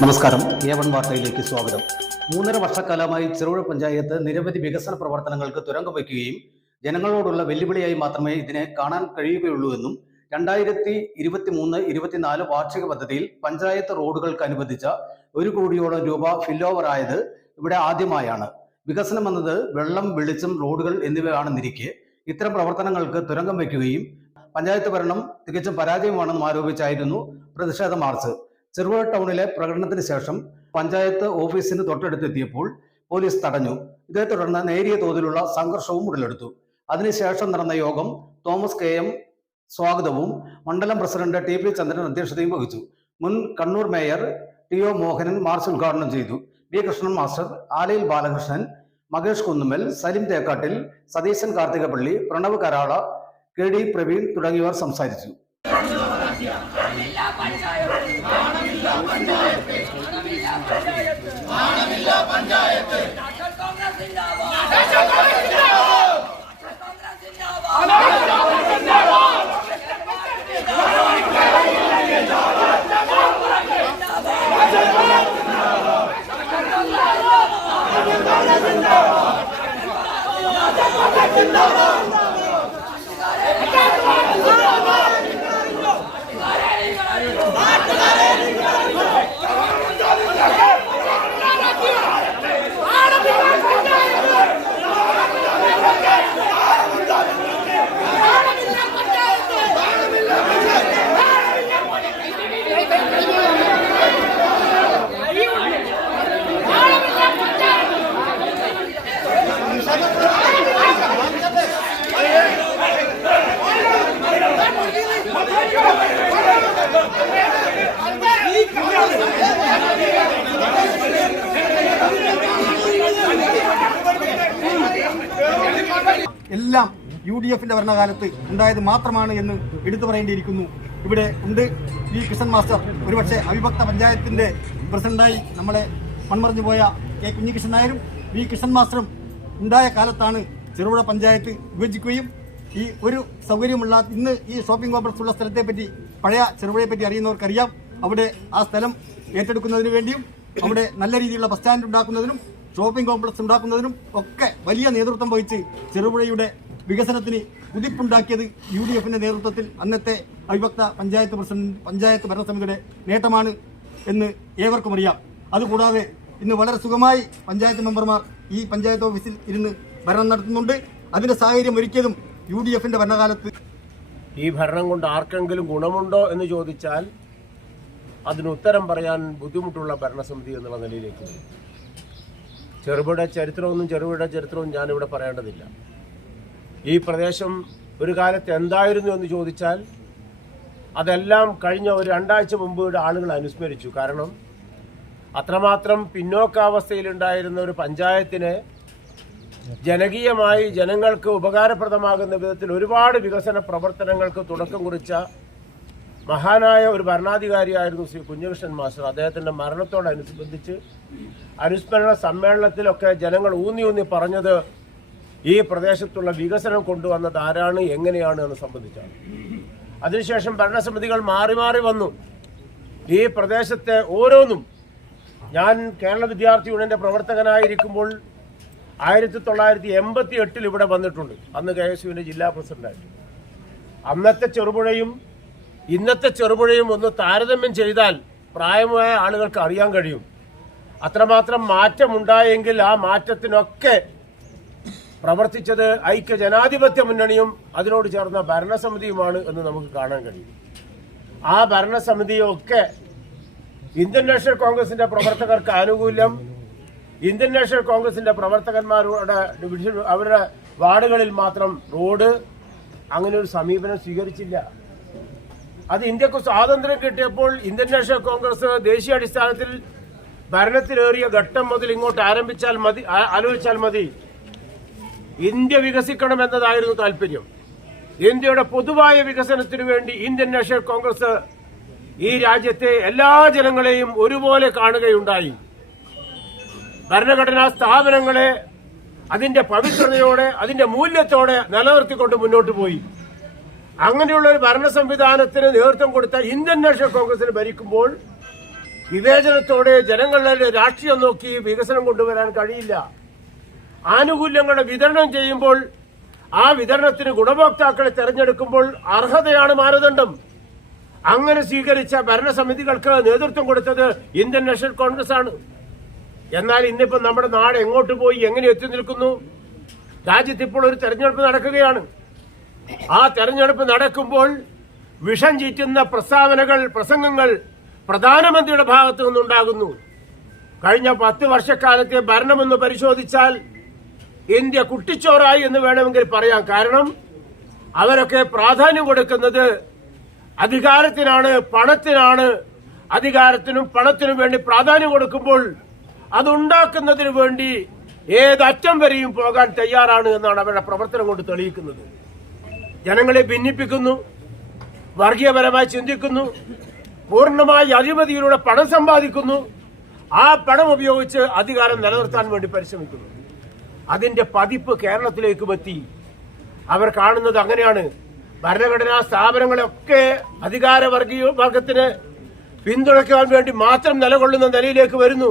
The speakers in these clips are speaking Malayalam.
നമസ്കാരം. എ വൺ വാർത്തയിലേക്ക് സ്വാഗതം. മൂന്നര വർഷക്കാലമായി ചെറുപുഴ പഞ്ചായത്ത് നിരവധി വികസന പ്രവർത്തനങ്ങൾക്ക് തുരങ്കം വയ്ക്കുകയും ജനങ്ങളോടുള്ള വെല്ലുവിളിയായി മാത്രമേ ഇതിനെ കാണാൻ കഴിയുകയുള്ളൂ എന്നും രണ്ടായിരത്തി ഇരുപത്തി മൂന്ന് ഇരുപത്തിനാല് വാർഷിക പദ്ധതിയിൽ പഞ്ചായത്ത് റോഡുകൾക്ക് അനുവദിച്ച ഒരു കോടിയോളം രൂപ ഫില്ലോവർ ആയത് ഇവിടെ ആദ്യമായാണ്. വികസനം എന്നത് വെള്ളം വെളിച്ചം റോഡുകൾ എന്നിവയാണെന്നിരിക്കെ ഇത്തരം പ്രവർത്തനങ്ങൾക്ക് തുരങ്കം വയ്ക്കുകയും പഞ്ചായത്ത് ഭരണം തികച്ചും പരാജയമാണെന്നും ആരോപിച്ചായിരുന്നു പ്രതിഷേധ മാർച്ച്. ചെറുപുഴ ടൗണിലെ പ്രകടനത്തിന് ശേഷം പഞ്ചായത്ത് ഓഫീസിന് തൊട്ടടുത്തെത്തിയപ്പോൾ പോലീസ് തടഞ്ഞു. ഇതേ തുടർന്ന് നേരിയ തോതിലുള്ള സംഘർഷവും ഉടലെടുത്തു. അതിനുശേഷം നടന്ന യോഗം തോമസ് കെ എം സ്വാഗതവും മണ്ഡലം പ്രസിഡന്റ് ടി പി ചന്ദ്രൻ അധ്യക്ഷതയും വഹിച്ചു. മുൻ Kannur mayor T O Mohanan march ഉദ്ഘാടനം ചെയ്തു. V Krishnan master Alayil Balakrishnan Makesh Kunnummal Salim Thekkattil Satheesan Karthikappally Pranav Karala K D Praveen തുടങ്ങിയവർ സംസാരിച്ചു. നാഷണൽ യു ഡി എഫിന്റെ ഭരണകാലത്ത് ഉണ്ടായത് മാത്രമാണ് എന്ന് എടുത്തു പറയേണ്ടിയിരിക്കുന്നു. ഇവിടെ ഉണ്ട് ഈ കിഷൻ മാസ്റ്റർ. ഒരുപക്ഷെ അവിഭക്ത പഞ്ചായത്തിന്റെ പ്രസിഡന്റായി നമ്മളെ മൺമറിഞ്ഞു പോയ കെ കുഞ്ഞികൃഷ്ണൻ നായരും വി കിഷൻ മാസ്റ്ററും ഉണ്ടായ കാലത്താണ് ചെറുപുഴ പഞ്ചായത്ത് വിഭജിക്കുകയും ഈ ഒരു സൗകര്യമുള്ള ഇന്ന് ഈ ഷോപ്പിംഗ് കോംപ്ലക്സ് ഉള്ള സ്ഥലത്തെ പറ്റി പഴയ ചെറുപുഴയെ പറ്റി അറിയുന്നവർക്കറിയാം. അവിടെ ആ സ്ഥലം ഏറ്റെടുക്കുന്നതിന് വേണ്ടിയും അവിടെ നല്ല രീതിയിലുള്ള ബസ് സ്റ്റാൻഡ് ഉണ്ടാക്കുന്നതിനും ഷോപ്പിംഗ് കോംപ്ലക്സ് ഉണ്ടാക്കുന്നതിനും ഒക്കെ വലിയ നേതൃത്വം വഹിച്ച് ചെറുപുഴയുടെ വികസനത്തിന് കുതിപ്പുണ്ടാക്കിയത് യു ഡി എഫിന്റെ നേതൃത്വത്തിൽ അന്നത്തെ അവിഭക്ത പഞ്ചായത്ത് പ്രസിഡന്റ് പഞ്ചായത്ത് ഭരണസമിതിയുടെ നേട്ടമാണ് എന്ന് ഏവർക്കും അറിയാം. അതുകൂടാതെ ഇന്ന് വളരെ സുഖമായി പഞ്ചായത്ത് മെമ്പർമാർ ഈ പഞ്ചായത്ത് ഓഫീസിൽ ഇരുന്ന് ഭരണം നടത്തുന്നുണ്ട്. അതിന്റെ സാഹചര്യം ഒരുക്കിയതും യു ഡി എഫിന്റെ ഭരണകാലത്ത്. ഈ ഭരണം കൊണ്ട് ആർക്കെങ്കിലും ഗുണമുണ്ടോ എന്ന് ചോദിച്ചാൽ അതിന് ഉത്തരം പറയാൻ ബുദ്ധിമുട്ടുള്ള ഭരണസമിതി എന്നുള്ള നിലയിലേക്ക്. ചെറുപുഴ ചരിത്രമൊന്നും ചെറുപുഴ ചരിത്രവും ഞാനിവിടെ പറയേണ്ടതില്ല. ഈ പ്രദേശം ഒരു കാലത്ത് എന്തായിരുന്നു എന്ന് ചോദിച്ചാൽ അതെല്ലാം കഴിഞ്ഞ ഒരു രണ്ടാഴ്ച മുമ്പ് ആളുകൾ അനുസ്മരിച്ചു. കാരണം അത്രമാത്രം പിന്നോക്കാവസ്ഥയിലുണ്ടായിരുന്ന ഒരു പഞ്ചായത്തിനെ ജനകീയമായി ജനങ്ങൾക്ക് ഉപകാരപ്രദമാകുന്ന വിധത്തിൽ ഒരുപാട് വികസന പ്രവർത്തനങ്ങൾക്ക് തുടക്കം കുറിച്ച മഹാനായ ഒരു ഭരണാധികാരിയായിരുന്നു ശ്രീ കുഞ്ഞകൃഷ്ണൻ മാസ്റ്റർ. അദ്ദേഹത്തിന്റെ മരണത്തോടനുബന്ധിച്ച് അനുസ്മരണ സമ്മേളനത്തിലൊക്കെ ജനങ്ങൾ ഊന്നി ഊന്നി പറഞ്ഞത് ഈ പ്രദേശത്തുള്ള വികസനം കൊണ്ടുവന്നത് ആരാണ് എങ്ങനെയാണ് എന്ന് സംബന്ധിച്ചാണ്. അതിനുശേഷം ഭരണസമിതികൾ മാറി മാറി വന്നു. ഈ പ്രദേശത്തെ ഓരോന്നും ഞാൻ കേരള വിദ്യാർത്ഥി യൂണിയന്റെ പ്രവർത്തകനായിരിക്കുമ്പോൾ ആയിരത്തി തൊള്ളായിരത്തി എൺപത്തി എട്ടിൽ ഇവിടെ വന്നിട്ടുണ്ട്. അന്ന് കെ എസ് യുവിന്റെ ജില്ലാ പ്രസിഡന്റായിട്ട് അന്നത്തെ ചെറുപുഴയും ഇന്നത്തെ ചെറുപുഴയും ഒന്ന് താരതമ്യം ചെയ്താൽ പ്രായമായ ആളുകൾക്ക് അറിയാൻ കഴിയും. അത്രമാത്രം മാറ്റമുണ്ടായെങ്കിൽ ആ മാറ്റത്തിനൊക്കെ പ്രവർത്തിച്ചത് ഐക്യ ജനാധിപത്യ മുന്നണിയും അതിനോട് ചേർന്ന ഭരണസമിതിയുമാണ് എന്ന് നമുക്ക് കാണാൻ കഴിയും. ആ ഭരണസമിതിയൊക്കെ ഇന്ത്യൻ നാഷണൽ കോൺഗ്രസിന്റെ പ്രവർത്തകർക്ക് ആനുകൂല്യം ഇന്ത്യൻ നാഷണൽ കോൺഗ്രസിന്റെ പ്രവർത്തകന്മാരുടെ അവരുടെ വാർഡുകളിൽ മാത്രം റോഡ് അങ്ങനെ ഒരു സമീപനം സ്വീകരിച്ചില്ല. അത് ഇന്ത്യയ്ക്ക് സ്വാതന്ത്ര്യം കിട്ടിയപ്പോൾ ഇന്ത്യൻ നാഷണൽ കോൺഗ്രസ് ദേശീയ അടിസ്ഥാനത്തിൽ ഭരണത്തിലേറിയ ഘട്ടം മുതൽ ഇങ്ങോട്ട് ആരംഭിച്ചാൽ മതി ആലോചിച്ചാൽ മതി. ഇന്ത്യ വികസിക്കണം എന്നതായിരുന്നു താല്പര്യം. ഇന്ത്യയുടെ പൊതുവായ വികസനത്തിനു വേണ്ടി ഇന്ത്യൻ നാഷണൽ കോൺഗ്രസ് ഈ രാജ്യത്തെ എല്ലാ ജനങ്ങളെയും ഒരുപോലെ കാണുകയുണ്ടായി. ഭരണഘടനാ സ്ഥാപനങ്ങളെ അതിന്റെ പവിത്രതയോടെ അതിന്റെ മൂല്യത്തോടെ നിലനിർത്തിക്കൊണ്ട് മുന്നോട്ട് പോയി. അങ്ങനെയുള്ള ഒരു ഭരണ സംവിധാനത്തിന് നേതൃത്വം കൊടുത്ത ഇന്ത്യൻ നാഷണൽ കോൺഗ്രസിന് ഭരിക്കുമ്പോൾ വിവേചനത്തോടെ ജനങ്ങളുടെ രാഷ്ട്രീയം നോക്കി വികസനം കൊണ്ടുവരാൻ കഴിയില്ല. ആനുകൂല്യങ്ങളുടെ വിതരണം ചെയ്യുമ്പോൾ ആ വിതരണത്തിന് ഗുണഭോക്താക്കളെ തെരഞ്ഞെടുക്കുമ്പോൾ അർഹതയാണ് മാനദണ്ഡം. അങ്ങനെ സ്വീകരിച്ച ഭരണസമിതികൾക്ക് നേതൃത്വം കൊടുത്തത് ഇന്ത്യൻ നാഷണൽ കോൺഗ്രസ് ആണ്. എന്നാൽ ഇന്നിപ്പോൾ നമ്മുടെ നാട് എങ്ങോട്ട് പോയി എങ്ങനെ എത്തി നിൽക്കുന്നു? രാജ്യത്ത് ഇപ്പോൾ ഒരു തെരഞ്ഞെടുപ്പ് നടക്കുകയാണ്. ആ തെരഞ്ഞെടുപ്പ് നടക്കുമ്പോൾ വിഷം ചീറ്റുന്ന പ്രസ്താവനകൾ പ്രസംഗങ്ങൾ പ്രധാനമന്ത്രിയുടെ ഭാഗത്തു നിന്നുണ്ടാകുന്നു. കഴിഞ്ഞ പത്ത് വർഷക്കാലത്തെ ഭരണമെന്ന് പരിശോധിച്ചാൽ ഇന്ത്യ കുട്ടിച്ചോറായി എന്ന് വേണമെങ്കിൽ പറയാം കാരണം അവരൊക്കെ പ്രാധാന്യം കൊടുക്കുന്നത് അധികാരത്തിനാണ് പണത്തിനാണ്. അധികാരത്തിനും പണത്തിനും വേണ്ടി പ്രാധാന്യം കൊടുക്കുമ്പോൾ അതുണ്ടാക്കുന്നതിന് വേണ്ടി ഏതറ്റം വരെയും പോകാൻ തയ്യാറാണ് എന്നാണ് അവരുടെ പ്രവർത്തനം കൊണ്ട് തെളിയിക്കുന്നത്. ജനങ്ങളെ ഭിന്നിപ്പിക്കുന്നു വർഗീയപരമായി ചിന്തിക്കുന്നു പൂർണമായി അഴിമതിയിലൂടെ പണം സമ്പാദിക്കുന്നു. ആ പണം ഉപയോഗിച്ച് അധികാരം നിലനിർത്താൻ വേണ്ടി പരിശ്രമിക്കുന്നു. അതിന്റെ പതിപ്പ് കേരളത്തിലേക്ക് എത്തി അവർ കാണുന്നത് അങ്ങനെയാണ്. ഭരണഘടനാ സ്ഥാപനങ്ങളൊക്കെ അധികാര വർഗീയ വർഗത്തിന് പിന്തുണയ്ക്കാൻ വേണ്ടി മാത്രം നിലകൊള്ളുന്ന നിലയിലേക്ക് വരുന്നു.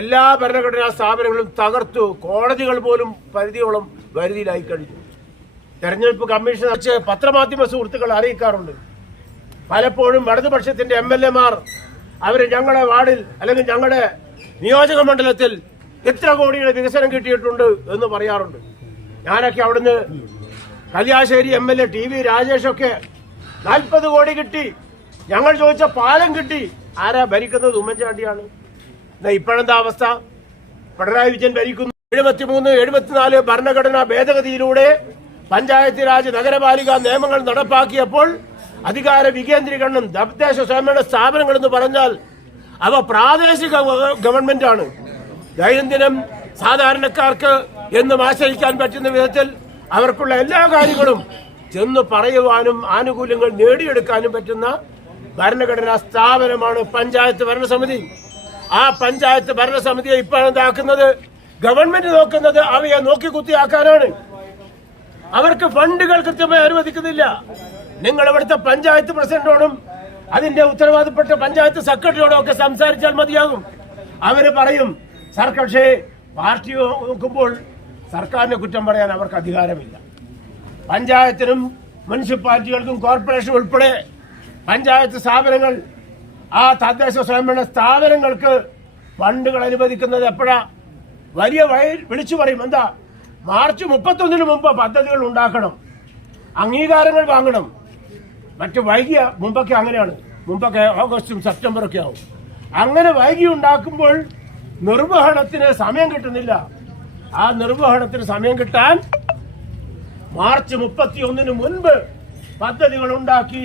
എല്ലാ ഭരണഘടനാ സ്ഥാപനങ്ങളും തകർത്തു. കോടതികൾ പോലും പരിധിയോളം വരുതിയിലായി കഴിഞ്ഞു. തെരഞ്ഞെടുപ്പ് കമ്മീഷൻ വെച്ച് പത്രമാധ്യമ സുഹൃത്തുക്കൾ അറിയിക്കാറുണ്ട്. പലപ്പോഴും വലതുപക്ഷത്തിന്റെ എം എൽ എമാർ അവർ ഞങ്ങളുടെ വാർഡിൽ അല്ലെങ്കിൽ ഞങ്ങളുടെ നിയോജക മണ്ഡലത്തിൽ എത്ര കോടിയുടെ വികസനം കിട്ടിയിട്ടുണ്ട് എന്ന് പറയാറുണ്ട്. ഞാനൊക്കെ അവിടുന്ന് Kalliasseri M L A T V രാജേഷൊക്കെ നാൽപ്പത് കോടി കിട്ടി. ഞങ്ങൾ ചോദിച്ച പാലം കിട്ടി. ആരാ ഭരിക്കുന്നത്? ഉമ്മൻചാണ്ടിയാണ്. എന്നാ ഇപ്പോഴെന്താ അവസ്ഥ? പിണറായി വിജയൻ ഭരിക്കുന്നു. എഴുപത്തിമൂന്ന് എഴുപത്തിനാല് ഭരണഘടനാ ഭേദഗതിയിലൂടെ പഞ്ചായത്ത് രാജ് നഗരപാലിക നിയമങ്ങൾ നടപ്പാക്കിയപ്പോൾ അധികാര വികേന്ദ്രീകരണം തദ്ദേശ സ്വയംഭരണ സ്ഥാപനങ്ങൾ എന്ന് പറഞ്ഞാൽ അവ പ്രാദേശിക ഗവൺമെന്റ് ആണ് ദൈനംദിനം സാധാരണക്കാർക്ക് എന്നും ആശ്രയിക്കാൻ പറ്റുന്ന വിധത്തിൽ അവർക്കുള്ള എല്ലാ കാര്യങ്ങളും ചെന്ന് പറയുവാനും ആനുകൂല്യങ്ങൾ നേടിയെടുക്കാനും പറ്റുന്ന ഭരണഘടനാ സ്ഥാപനമാണ് പഞ്ചായത്ത് ഭരണസമിതി. ആ പഞ്ചായത്ത് ഭരണസമിതിയെ ഇപ്പോൾ എന്താക്കുന്നത്? ഗവൺമെന്റ് നോക്കുന്നത് അവയെ നോക്കി കുത്തിയാക്കാനാണ് അവർക്ക് ഫണ്ടുകൾ കൃത്യമായി അനുവദിക്കുന്നില്ല. നിങ്ങൾ ഇവിടുത്തെ പഞ്ചായത്ത് പ്രസിഡന്റോടും അതിന്റെ ഉത്തരവാദപ്പെട്ട പഞ്ചായത്ത് സെക്രട്ടറിയോടും ഒക്കെ സംസാരിച്ചാൽ മതിയാകും. അവർ പറയും സർ പക്ഷേ പാർട്ടി നോക്കുമ്പോൾ സർക്കാരിനെ കുറ്റം പറയാൻ അവർക്ക് അധികാരമില്ല. പഞ്ചായത്തിനും മുനിസിപ്പാലിറ്റികൾക്കും കോർപ്പറേഷൻ ഉൾപ്പെടെ പഞ്ചായത്ത് സ്ഥാപനങ്ങൾ ആ തദ്ദേശ സ്വയംഭരണ സ്ഥാപനങ്ങൾക്ക് ഫണ്ടുകൾ അനുവദിക്കുന്നത് എപ്പോഴാ? വലിയ വഴി വിളിച്ചു പറയും. എന്താ? മാർച്ച് മുപ്പത്തൊന്നിന് മുമ്പ് പദ്ധതികൾ ഉണ്ടാക്കണം. അംഗീകാരങ്ങൾ വാങ്ങണം. മറ്റു വൈകിയ മുമ്പൊക്കെ അങ്ങനെയാണ്. മുമ്പൊക്കെ ഓഗസ്റ്റും സെപ്റ്റംബറും ഒക്കെ ആവും. അങ്ങനെ വൈകി ഉണ്ടാക്കുമ്പോൾ നിർവഹണത്തിന് സമയം കിട്ടുന്നില്ല. ആ നിർവഹണത്തിന് സമയം കിട്ടാൻ മാർച്ച് മുപ്പത്തി ഒന്നിന് മുൻപ് പദ്ധതികൾ ഉണ്ടാക്കി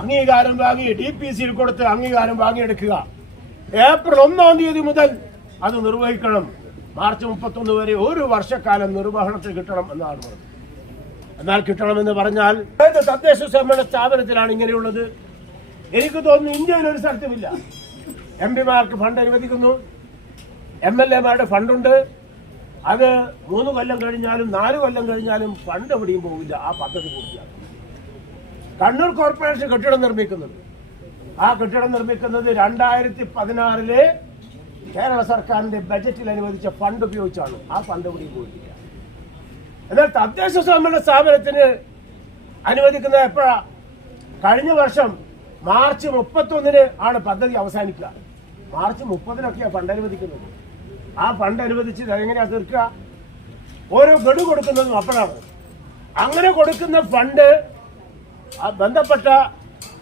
അംഗീകാരം വാങ്ങി ഡി പി സിയിൽ കൊടുത്ത് അംഗീകാരം വാങ്ങിയെടുക്കുക. ഏപ്രിൽ ഒന്നാം തീയതി മുതൽ അത് നിർവഹിക്കണം. മാർച്ച് മുപ്പത്തൊന്ന് വരെ ഒരു വർഷക്കാലം നിർവഹണത്തിൽ കിട്ടണം എന്നാണ് പറഞ്ഞത്. എന്നാൽ കിട്ടണമെന്ന് പറഞ്ഞാൽ ഏത് തദ്ദേശ സ്വയംഭരണ സ്ഥാപനത്തിലാണ് ഇങ്ങനെയുള്ളത്? എനിക്ക് തോന്നുന്നു ഇന്ത്യയിൽ ഒരു സ്ഥലത്തുമില്ല. എം പിമാർക്ക് ഫണ്ട് അനുവദിക്കുന്നു. എം എൽ എമാരുടെ ഫണ്ടുണ്ട്. അത് മൂന്ന് കൊല്ലം കഴിഞ്ഞാലും നാല് കൊല്ലം കഴിഞ്ഞാലും ഫണ്ട് എവിടെയും പോകില്ല ആ പദ്ധതി പൂർത്തിയാക്കും. കണ്ണൂർ കോർപ്പറേഷൻ കെട്ടിടം നിർമ്മിക്കുന്നുണ്ട്. ആ കെട്ടിടം നിർമ്മിക്കുന്നത് രണ്ടായിരത്തി പതിനാറിൽ കേരള സർക്കാരിന്റെ ബജറ്റിൽ അനുവദിച്ച ഫണ്ട് ഉപയോഗിച്ചാണ്. ആ ഫണ്ട് എവിടെയും പോയിട്ടില്ല. എന്നാൽ തദ്ദേശ സ്വയംഭരണ സ്ഥാപനത്തിന് അനുവദിക്കുന്ന എപ്പോഴാ? കഴിഞ്ഞ വർഷം മാർച്ച് മുപ്പത്തൊന്നിന് ആണ് പദ്ധതി അവസാനിക്കുക. മാർച്ച് മുപ്പതിനൊക്കെയാണ് ഫണ്ട് അനുവദിക്കുന്നത്. ആ ഫണ്ട് അനുവദിച്ച് എങ്ങനെയാ തീർക്കുക? ഓരോ ഗഡു കൊടുക്കുന്നതും അപ്പോഴാണ് അങ്ങനെ കൊടുക്കുന്ന ഫണ്ട് ബന്ധപ്പെട്ട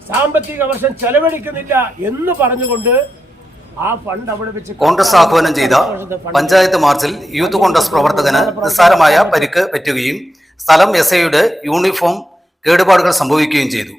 സാമ്പത്തിക വർഷം ചെലവഴിക്കുന്നില്ല എന്ന് പറഞ്ഞുകൊണ്ട് ആ ഫണ്ട് അവിടെ വെച്ച് കോൺഗ്രസ് ആഹ്വാനം ചെയ്ത പഞ്ചായത്ത് മാർച്ചിൽ യൂത്ത് കോൺഗ്രസ് പ്രവർത്തകന് നിസ്സാരമായ പരിക്ക് പറ്റുകയും സ്ഥലം എസ് ഐയുടെ യൂണിഫോം കേടുപാടുകൾ സംഭവിക്കുകയും ചെയ്തു.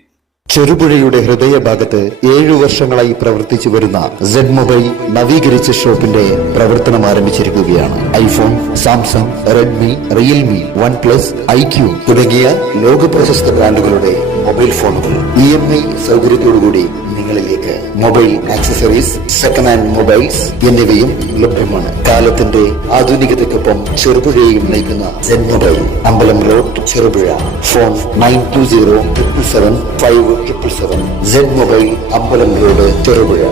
ചെറുപുഴയുടെ ഹൃദയഭാഗത്ത് ഏഴു വർഷങ്ങളായി പ്രവർത്തിച്ചു വരുന്ന സെഡ് മൊബൈൽ നവീകരിച്ച ഷോപ്പിന്റെ പ്രവർത്തനം ആരംഭിച്ചിരിക്കുകയാണ്. IPhone Samsung Redmi Realme OnePlus iQOO തുടങ്ങിയ ലോക പ്രശസ്ത ബ്രാൻഡുകളുടെ മൊബൈൽ ഫോണുകൾ ഇ എം ഐ സൗകര്യത്തോടുകൂടി നിങ്ങളിലേക്ക് mobile accessories second hand mobiles എന്നിവയും ലഭ്യമാണ്. കാലത്തിന്റെ ആധുനികതയ്ക്കൊപ്പം ചെറുപുഴയും നയിക്കുന്ന ജെൻ മൊബൈൽ അമ്പലം road Cherupuzha. Phone nine two zero triple seven five triple seven. Gen mobile അമ്പലം റോഡ് ചെറുപുഴ.